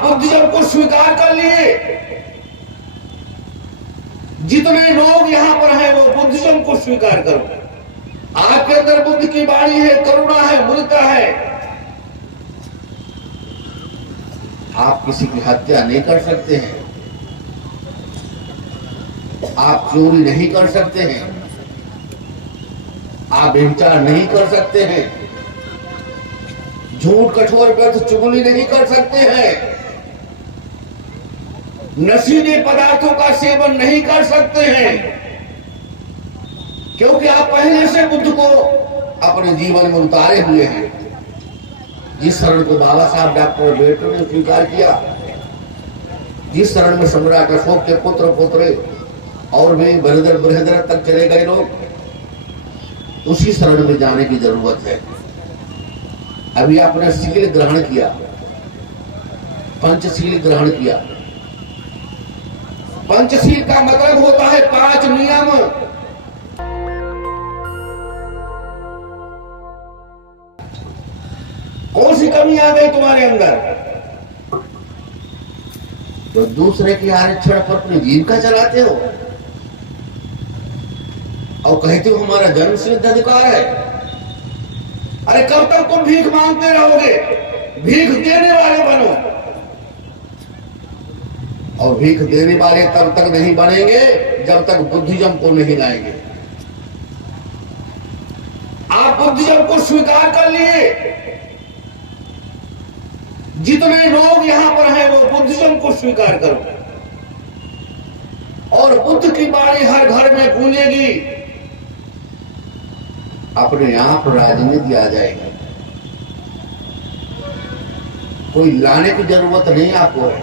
आप बुद्धिज्म को स्वीकार कर लिए। जितने लोग यहां पर हैं वो बुद्धिज्म को स्वीकार करो। आपके अंदर बुद्ध की वाणी है, करुणा है, मुदिता है। आप किसी की हत्या नहीं कर सकते हैं, आप चोरी नहीं कर सकते हैं, आप व्यभिचार नहीं कर सकते हैं, झूठ कठोर व्यर्थ चुगली नहीं कर सकते हैं, नशीले पदार्थों का सेवन नहीं कर सकते हैं, क्योंकि आप पहले से बुद्ध को अपने जीवन में उतारे हुए हैं। जिस शरण को बाबा साहब डॉक्टर अम्बेडकर ने स्वीकार किया, जिस शरण में सम्राट अशोक के पुत्र पुत्रे और भी बृहदर तक चले गए लोग, उसी शरण में जाने की जरूरत है। अभी आपने शील ग्रहण किया, पंचशील ग्रहण किया। पंचशील का मतलब होता है 5 नियम। कौन सी कमी आ गई तुम्हारे अंदर? तो दूसरे के आरक्षण पर अपनी जीविका चलाते हो और कहते हो हमारा जन्म सिद्ध अधिकार है। अरे कब तक तुम भीख मांगते रहोगे? भीख देने वाले बनो। और भीख देने वाले तब तक नहीं बनेंगे जब तक बुद्धिज्म को नहीं लाएंगे। आप बुद्धिज्म को स्वीकार कर लिए। जितने लोग यहां पर हैं वो बुद्धिज्म को स्वीकार करो और बुद्ध की वाणी हर घर में गूंजेगी। अपने आप राजनीति आ जाएगी। कोई लाने की जरूरत नहीं आपको है।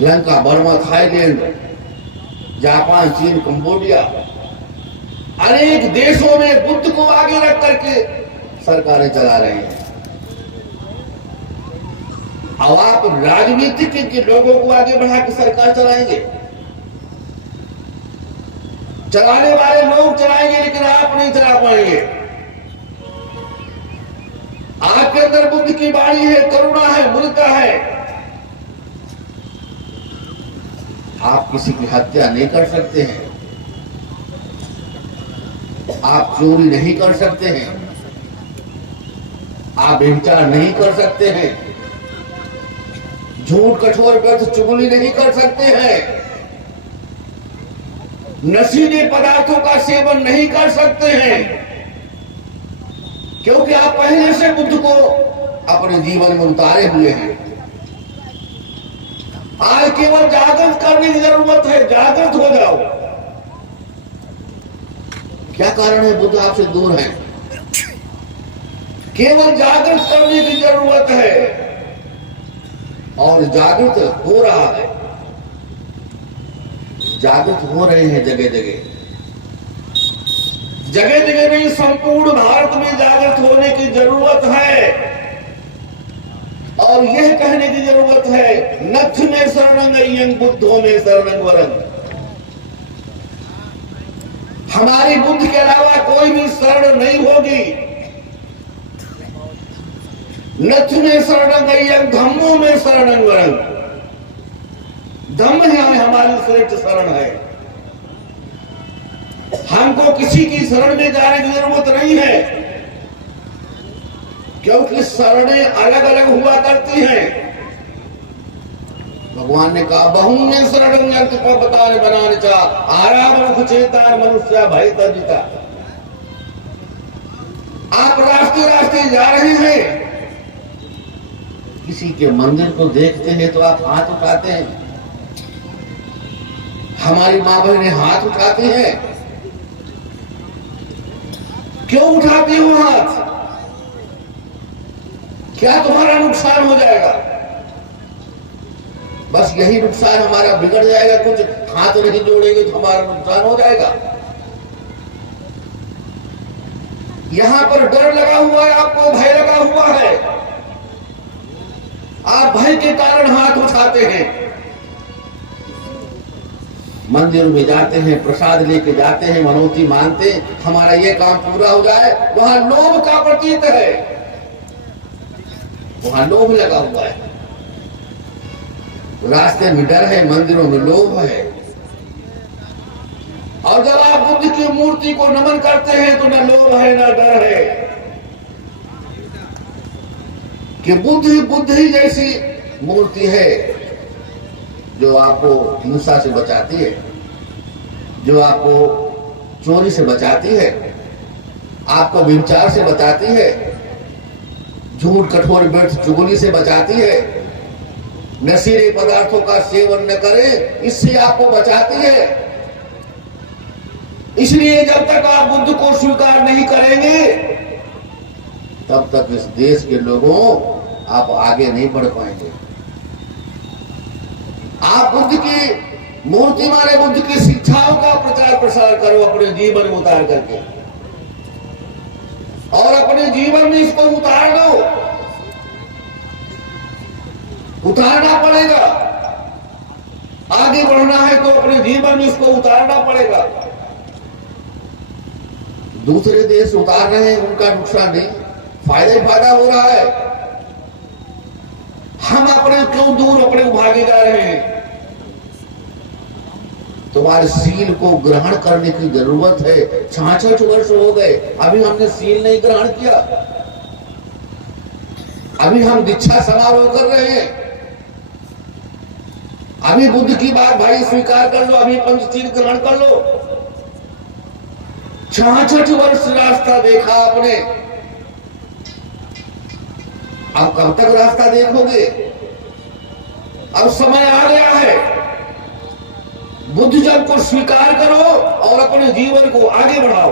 लंका, बर्मा, थाईलैंड, जापान, चीन, कंबोडिया, अनेक देशों में बुद्ध को आगे रख करके सरकारें चला रही हैं। अब आप राजनीतिक के लोगों को आगे बढ़ा के सरकार चलाएंगे। चलाने वाले लोग चलाएंगे लेकिन आप नहीं चला पाएंगे। आपके अंदर बुद्ध की वाणी है, करुणा है, मुदिता है। आप किसी की हत्या नहीं कर सकते हैं, आप चोरी नहीं कर सकते हैं, आप व्यभिचार नहीं कर सकते हैं, झूठ कठोर व्यर्थ चुगली नहीं कर सकते हैं, नशीले पदार्थों का सेवन नहीं कर सकते हैं, क्योंकि आप पहले से बुद्ध को अपने जीवन में उतारे हुए हैं। आज केवल जागृत करने की जरूरत है। जागृत हो जाओ। क्या कारण है बुद्ध आपसे दूर है? केवल जागृत करने की जरूरत है और जागृत हो रहा है। जागृत हो रहे हैं जगह जगह। जगह जगह नहीं, संपूर्ण भारत में जागृत होने की जरूरत है। और यह कहने की जरूरत है, नथ में शरणं अय्यं बुद्धो में शरणं वरं। हमारी बुद्ध के अलावा कोई भी शरण नहीं होगी। नथ में शरणं अय्यं धम्मो में शरणं वरं। धम्म है हमारी श्रेष्ठ शरण है। हमको किसी की शरण में जाने की जरूरत नहीं है, क्योंकि शरणें अलग अलग हुआ करती हैं। भगवान ने कहा बहुन्य शरणं यंत्र पर बताने बनाने चा आराम चेता मनुष्य भय तजिता। आप रास्ते रास्ते जा रहे हैं, किसी के मंदिर को देखते हैं तो आप हाथ उठाते हैं। हमारी मां बहनें हाथ उठाती हैं। क्यों उठाती हो हाथ? क्या तुम्हारा नुकसान हो जाएगा? बस यही नुकसान हमारा बिगड़ जाएगा। कुछ हाथ नहीं जोड़ेंगे तो हमारा नुकसान हो जाएगा। यहां पर डर लगा हुआ है, आपको भय लगा हुआ है। आप भय के कारण हाथ उठाते हैं। मंदिर में जाते हैं, प्रसाद लेके जाते हैं, मनोती मानते हमारा ये काम पूरा हो जाए। वहां लोभ का प्रतीत है। वहां लोभ लगा हुआ है, रास्ते में डर है, मंदिरों में लोभ है। और जब आप बुद्ध की मूर्ति को नमन करते हैं तो न लोभ है न डर है, कि बुद्ध ही जैसी मूर्ति है जो आपको हिंसा से बचाती है, जो आपको चोरी से बचाती है, आपको व्यभिचार से बचाती है, झूठ कठोर व्यर्थ चुगली से बचाती है, नशीले पदार्थों का सेवन न करें इससे आपको बचाती है। इसलिए जब तक आप बुद्ध को स्वीकार नहीं करेंगे तब तक इस देश के लोगों आप आगे नहीं बढ़ पाएंगे। आप बुद्ध की मूर्ति माने बुद्ध की शिक्षाओं का प्रचार प्रसार करो अपने जीवन में उतार करके, और अपने जीवन में इसको उतार दो। उतारना पड़ेगा, आगे बढ़ना है तो अपने जीवन में इसको उतारना पड़ेगा। दूसरे देश उतार रहे हैं, उनका नुकसान नहीं, फायदा हो रहा है। हम अपने क्यों दूर अपने भागे जा रहे हैं? तुम्हारे सील को ग्रहण करने की जरूरत है। 66 वर्ष हो गए, अभी हमने सील नहीं ग्रहण किया, अभी हम दीक्षा समारोह कर रहे हैं। अभी बुद्ध की बात भाई स्वीकार कर लो, अभी पंचशील ग्रहण कर लो। 66 वर्ष रास्ता देखा आपने, अब कब तक रास्ता देखोगे? अब समय आ गया है, बुद्धिज्म को स्वीकार करो और अपने जीवन को आगे बढ़ाओ।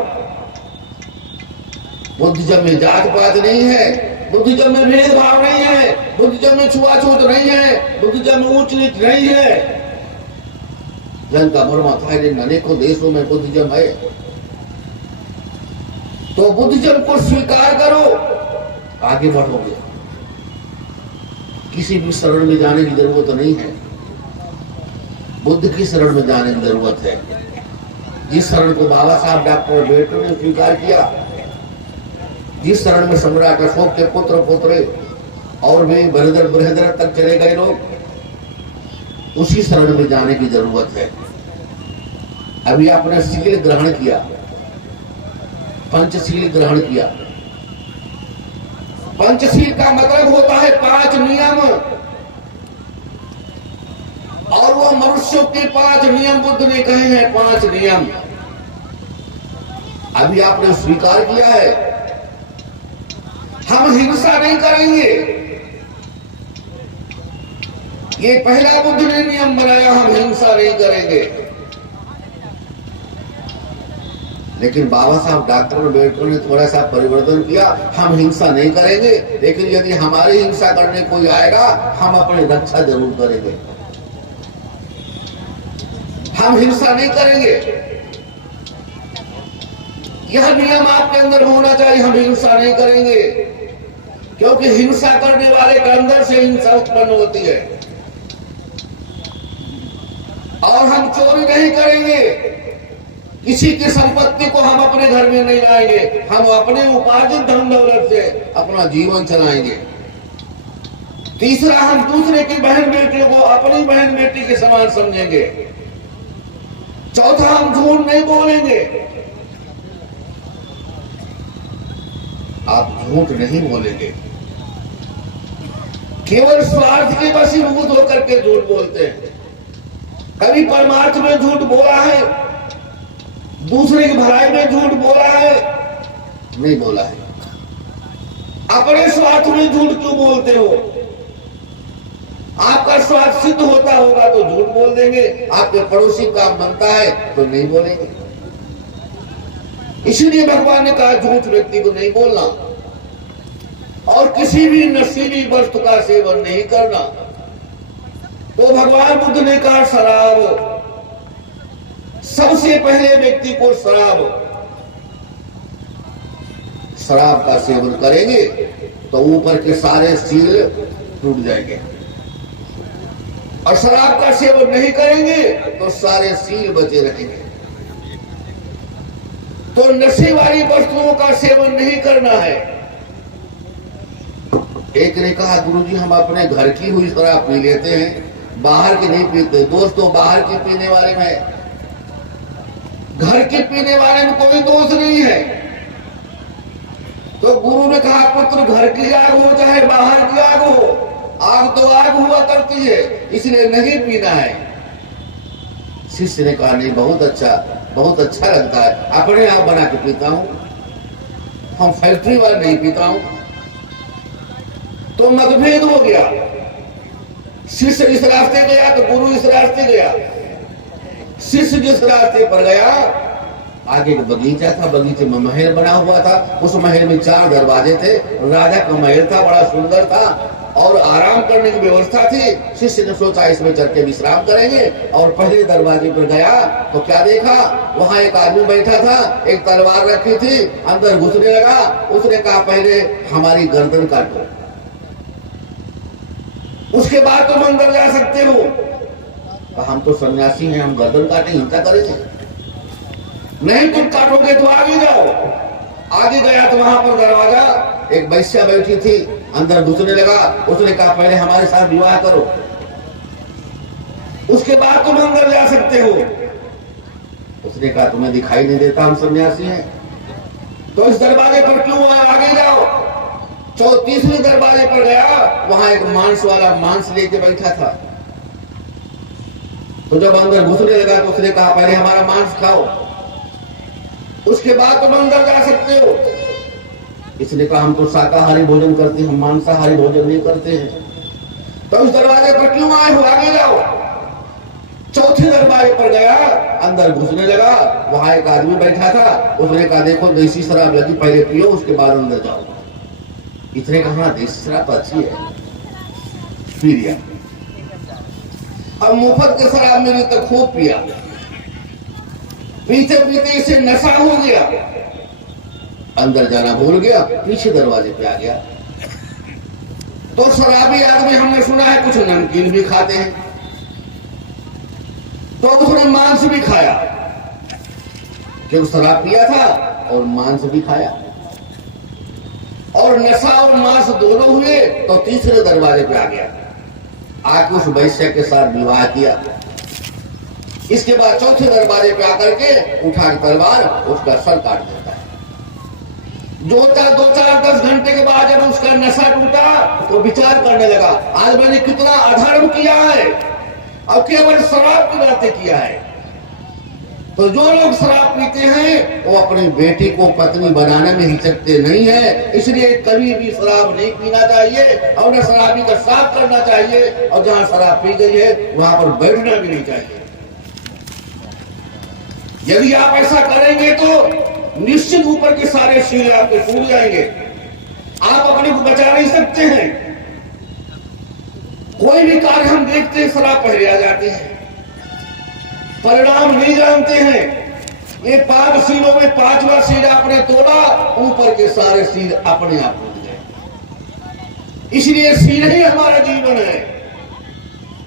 बुद्धिज्म में जात पात नहीं है, बुद्धिज्म में भेदभाव नहीं है, बुद्धिज्म में छुआछूत नहीं है, बुद्धिज्म में ऊंच नीच नहीं है। जन का मर्म था, अनेकों देशों में बुद्धिज्म है, तो बुद्धिज्म को स्वीकार करो, आगे बढ़ोगे। किसी भी शरण में जाने की जरूरत नहीं है, बुद्ध की शरण में जाने की जरूरत है। जिस शरण को बाबा साहब डॉक्टर अम्बेडकर ने स्वीकार किया, जिस शरण में सम्राट अशोक के पुत्र पोत्रे और भी बृहदर तक चले गए लोग, उसी शरण में जाने की जरूरत है। अभी आपने सील ग्रहण किया, पंचशील ग्रहण किया। पंचशील का मतलब होता है 5 नियम, और वो मनुष्यों के 5 नियम बुद्ध ने कहे हैं, 5 नियम अभी आपने स्वीकार किया है। हम हिंसा नहीं करेंगे, ये पहला बुद्ध ने नियम बनाया, हम हिंसा नहीं करेंगे। लेकिन बाबा साहब डॉक्टर अम्बेडकर ने थोड़ा सा परिवर्तन किया, हम हिंसा नहीं करेंगे, लेकिन यदि हमारी हिंसा करने कोई आएगा हम अपनी रक्षा जरूर करेंगे। हम हिंसा नहीं करेंगे, यह नियम आपके अंदर होना चाहिए। हम हिंसा नहीं करेंगे, क्योंकि हिंसा करने वाले के अंदर से हिंसा उत्पन्न होती है। और हम चोरी नहीं करेंगे, किसी की संपत्ति को हम अपने घर में नहीं लाएंगे, हम अपने उपार्जित धन दौलत से अपना जीवन चलाएंगे। तीसरा, हम दूसरे की बहन बेटियों को अपनी बहन बेटी के समान समझेंगे। चौथा, हम झूठ नहीं बोलेंगे। आप झूठ नहीं बोलेंगे, केवल स्वार्थ के वशीभूत होकर के झूठ बोलते हैं। कभी परमार्थ में झूठ बोला है, दूसरे की भलाई में झूठ बोला है? नहीं बोला है। अपने स्वार्थ में झूठ क्यों बोलते हो? आपका स्वार्थ सिद्ध होता होगा तो झूठ बोल देंगे, आपके पड़ोसी काम बनता है तो नहीं बोलेंगे। इसलिए भगवान ने कहा झूठ व्यक्ति को नहीं बोलना, और किसी भी नशीली वस्तु का सेवन नहीं करना। तो भगवान बुद्ध ने कहा शराब, सबसे पहले व्यक्ति को शराब का सेवन करेंगे तो ऊपर के सारे सील टूट जाएंगे, और शराब का सेवन नहीं करेंगे तो सारे सील बचे रहेंगे। तो नशे वाली वस्तुओं का सेवन नहीं करना है। एक ने कहा गुरुजी हम अपने घर की हुई शराब पी लेते हैं, बाहर की नहीं पीते। दोस्तों बाहर की पीने वाले में, घर के पीने वाले में कोई दोष नहीं है। तो गुरु ने कहा पुत्र घर की आग हो चाहे बाहर की आग हो, आग तो आग हुआ करती है, इसलिए नहीं पीना है। शिष्य ने कहा नहीं बहुत अच्छा लगता है, अपने आप बना के पीता हूं, हम फैक्ट्री वाले नहीं पीता हूं। तो मतभेद हो गया, शिष्य इस रास्ते गया तो गुरु इस रास्ते गया। शिष्य जिस रास्ते पर गया, आगे एक बगीचा था, बगीचे में महल बना हुआ था, उस महल में 4 दरवाजे थे, राजा का महल था, बड़ा सुंदर था और आराम करने की व्यवस्था थी। शिष्य ने सोचा इसमें चल के विश्राम करेंगे और पहले दरवाजे पर गया तो क्या देखा, वहां एक आदमी बैठा था, एक तलवार रखी थी, अंदर घुसने लगा। उसने कहा पहले हमारी गर्दन काटो, उसके बाद तुम अंदर जा सकते हो। हम तो सन्यासी हैं, हम गर्दन काटे हिंसा करेंगे? नहीं तुम काटोगे तो आगे जाओ। आगे गया तो वहां पर दरवाजा, एक वैश्या बैठी थी, अंदर घुसने लगा। उसने कहा पहले हमारे साथ विवाह करो, उसके बाद तुम अंदर जा सकते हो। उसने कहा तुम्हें दिखाई नहीं देता हम सन्यासी हैं? तो इस दरवाजे पर क्यों आए, आगे जाओ। 34वें दरवाजे पर गया, वहां एक मांस वाला मांस लेके बैठा था। तो जब अंदर घुसने लगा तो उसने कहा पहले हमारा मांस खाओ, उसके बाद तुम अंदर जा सकते हो। इसने कहा हम तो शाकाहारी भोजन करते हैं, हम मांसाहारी भोजन नहीं करते हैं। तो इस दरवाजे पर क्यों आए हो, आगे जाओ। 4थे दरवाजे पर गया, अंदर घुसने लगा, वहां एक आदमी बैठा था। उसने कहा देखो देसी शराब लगी, पहले पियो उसके बाद अंदर जाओ। इसने कहा देसी शराब तो अच्छी है, पी लिया। अब मुफ्त के शराब मिली तो खूब पिया, पीते पीते इसे नशा हो गया, अंदर जाना भूल गया, पीछे दरवाजे पे आ गया। तो शराबी आदमी हमने सुना है कुछ नमकीन भी खाते हैं, तो उसने मांस भी खाया, क्योंकि शराब पिया था और मांस भी खाया, और नशा और मांस दोनों हुए। तो तीसरे दरवाजे पे आ गया, आके उस वैश्य के साथ विवाह किया। इसके बाद 4थे दरवाजे पे आकर के उठा तलवार उसका सर काट देता है। 2-4-10 घंटे के बाद जब उसका नशा टूटा तो विचार करने लगा आज मैंने कितना अधर्म किया है और केवल शराब की बातें किया है। तो जो लोग शराब पीते हैं वो अपनी बेटी को पत्नी बनाने में हिचकते नहीं है, इसलिए कभी भी शराब नहीं पीना चाहिए और न शराबी का साथ करना चाहिए, और जहां शराब पी गई है वहां पर बैठना भी नहीं चाहिए। यदि आप ऐसा करेंगे तो निश्चित ऊपर के सारे शील आपके टूट जाएंगे, आप अपने को बचा नहीं सकते हैं। कोई भी कार्य हम देखते हैं शराब पहले आ जाते हैं, परिणाम नहीं जानते हैं। ये 5 शीलों में 5वां शील आपने तोड़ा, ऊपर के सारे शील अपने आप टूट गए। इसलिए शील ही हमारा जीवन है।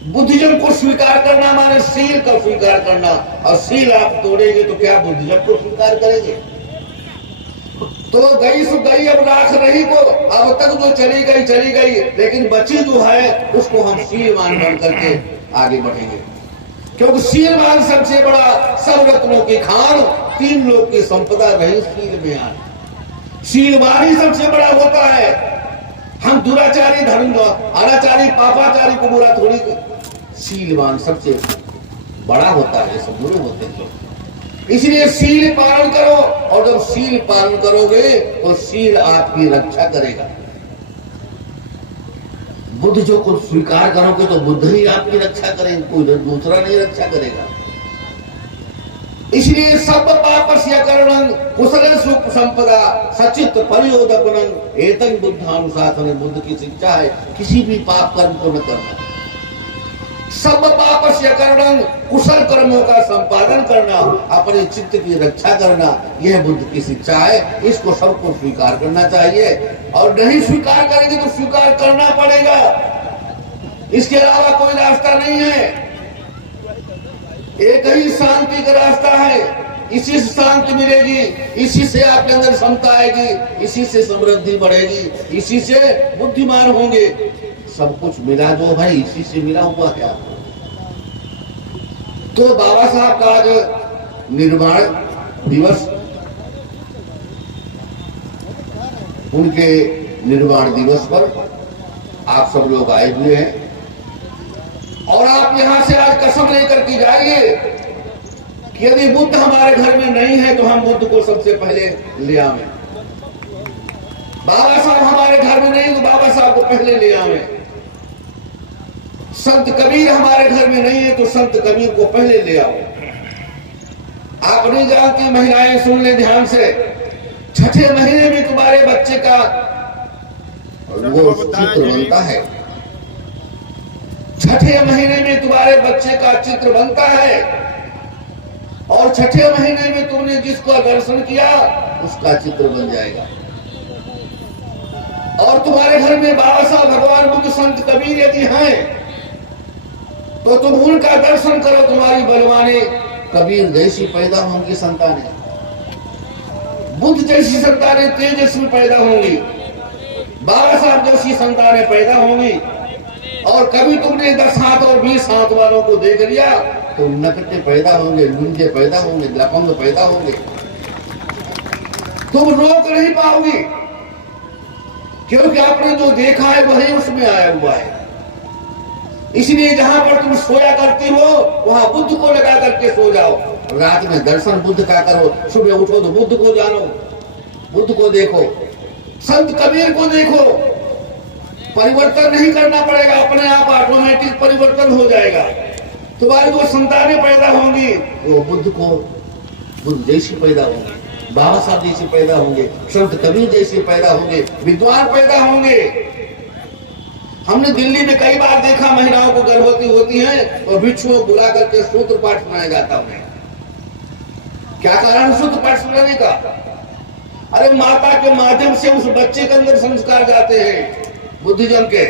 बुद्धिज्म को स्वीकार करना माने शील का स्वीकार करना, और शील आप तोड़ेंगे तो क्या बुद्धिज्म को स्वीकार करेंगे? तो गई सो गई, अब राख रही को, अब तक जो चली गई, लेकिन बची जो है उसको हम शीलवान बन करके आगे बढ़ेंगे, क्योंकि शीलवान सबसे बड़ा, सब रत्नों की खान, 3 लोग की संपदा नहीं शील में आन। शीलवान ही सबसे बड़ा होता है। हम दुराचारी, धर्म अनाचारी, पापाचारी को बुरा थोड़ी, शीलवान सबसे बड़ा होता है, सब बुरे होते हैं। इसलिए शील पालन करो, और जब शील पालन करोगे तो शील आपकी रक्षा करेगा। बुद्ध जो कुछ स्वीकार करोगे तो बुद्ध ही आपकी रक्षा करेंगे, कोई दूसरा नहीं रक्षा करेगा। इसलिए सब पापस्य करणं कुशल सुख संपदा सचित परियोदपनं एतं बुद्धानुशासन, बुद्ध की शिक्षा है किसी भी पाप कर्म को न करना। सब पापस्य करणं, कुशल कर्मों का संपादन करना, अपने चित्त की रक्षा करना, यह बुद्ध की शिक्षा है। इसको सबको स्वीकार करना चाहिए, और नहीं स्वीकार करेंगे तो स्वीकार करना पड़ेगा, इसके अलावा कोई रास्ता नहीं है। एक ही शांति का रास्ता है, इसी से शांति मिलेगी, इसी से आपके अंदर क्षमता आएगी, इसी से समृद्धि बढ़ेगी, इसी से बुद्धिमान होंगे। सब कुछ मिला जो है इसी से मिला हुआ है आपको। तो बाबा साहब का आज निर्वाण दिवस, उनके निर्वाण दिवस पर आप सब लोग आए हुए हैं और आप यहां से आज कसम लेकर के जाइए कि यदि बुद्ध हमारे घर में नहीं है तो हम बुद्ध को सबसे पहले ले आवे। बाबा साहब हमारे घर में नहीं तो बाबा साहब को पहले ले आवे। संत कबीर हमारे घर में नहीं है तो संत कबीर को पहले ले आओ। आप नहीं जानती, महिलाएं सुन ले ध्यान से, छठे महीने में तुम्हारे बच्चे का वो चित्र बनता है। छठे महीने में तुम्हारे बच्चे का चित्र बनता है और छठे महीने में तुमने जिसका दर्शन किया उसका चित्र बन जाएगा। और तुम्हारे घर में बाबा साहब, भगवान बुद्ध, संत कबीर यदि हैं तो तुम उनका दर्शन करो। तुम्हारी बलवाने कबीर जैसी पैदा होंगी संतानें, बुद्ध जैसी संतानें तेजस्वी पैदा होंगी, बाबा साहब जैसी संतानें पैदा होंगी। और कभी तुमने 10 हाथ और 20 हाथ वालों को देख लिया तो नकटे पैदा होंगे, लुंजे पैदा होंगे, लपंग पैदा होंगे। तुम रोक नहीं पाओगी क्योंकि आपने जो देखा है वही उसमें आया हुआ है। इसलिए जहां पर तुम सोया करती हो वहां बुद्ध को लगा करके सो जाओ। रात में दर्शन बुद्ध का करो, सुबह उठो तो बुद्ध को जानो, बुद्ध को देखो, संत कबीर को देखो। परिवर्तन नहीं करना पड़ेगा, अपने आप ऑटोमेटिक परिवर्तन हो जाएगा। तुम्हारी जो संतानें पैदा होंगी वो बुद्ध जैसी पैदा होंगी, बाबा साहब जैसे पैदा होंगे, संत कबीर जैसे पैदा होंगे, विद्वान पैदा होंगे। हमने दिल्ली में कई बार देखा महिलाओं को गर्भवती होती हैं और भिक्षुओं को बुला करके सूत्र पाठ सुनाया जाता है। क्या कारण सूत्र पाठ सुनाने का? अरे माता के माध्यम से उस बच्चे के अंदर संस्कार जाते हैं बुद्धिज्म के।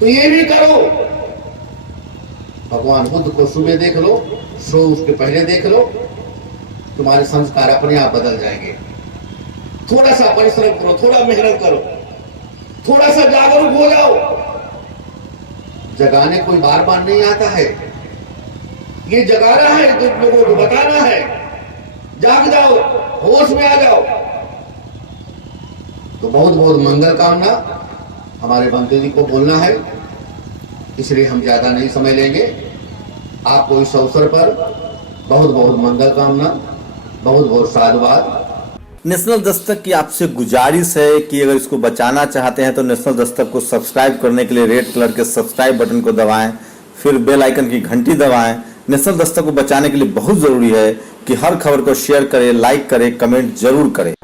तो ये भी करो। भगवान बुद्ध को सुबह देख लो, सो उसके पहले देख लो, तुम्हारे संस्कार अपने आप बदल जाएंगे। थोड़ा सा परिश्रम करो, थोड़ा मेहनत करो, थोड़ा सा जागरूक हो जाओ। जगाने कोई बार बार नहीं आता है, ये जगाना है, कुछ लोगों को बताना है। जाग जाओ, होश में आ जाओ। तो बहुत बहुत मंगल कामना हमारे बंदे जी को बोलना है, इसलिए हम ज्यादा नहीं समय लेंगे। आपको इस अवसर पर बहुत बहुत मंगल कामना, बहुत बहुत साधुवाद। नेशनल दस्तक की आपसे गुजारिश है कि अगर इसको बचाना चाहते हैं तो नेशनल दस्तक को सब्सक्राइब करने के लिए रेड कलर के सब्सक्राइब बटन को दबाएं, फिर बेल आइकन की घंटी दबाएं। नेशनल दस्तक को बचाने के लिए बहुत जरूरी है कि हर खबर को शेयर करें, लाइक करें, कमेंट जरूर करें।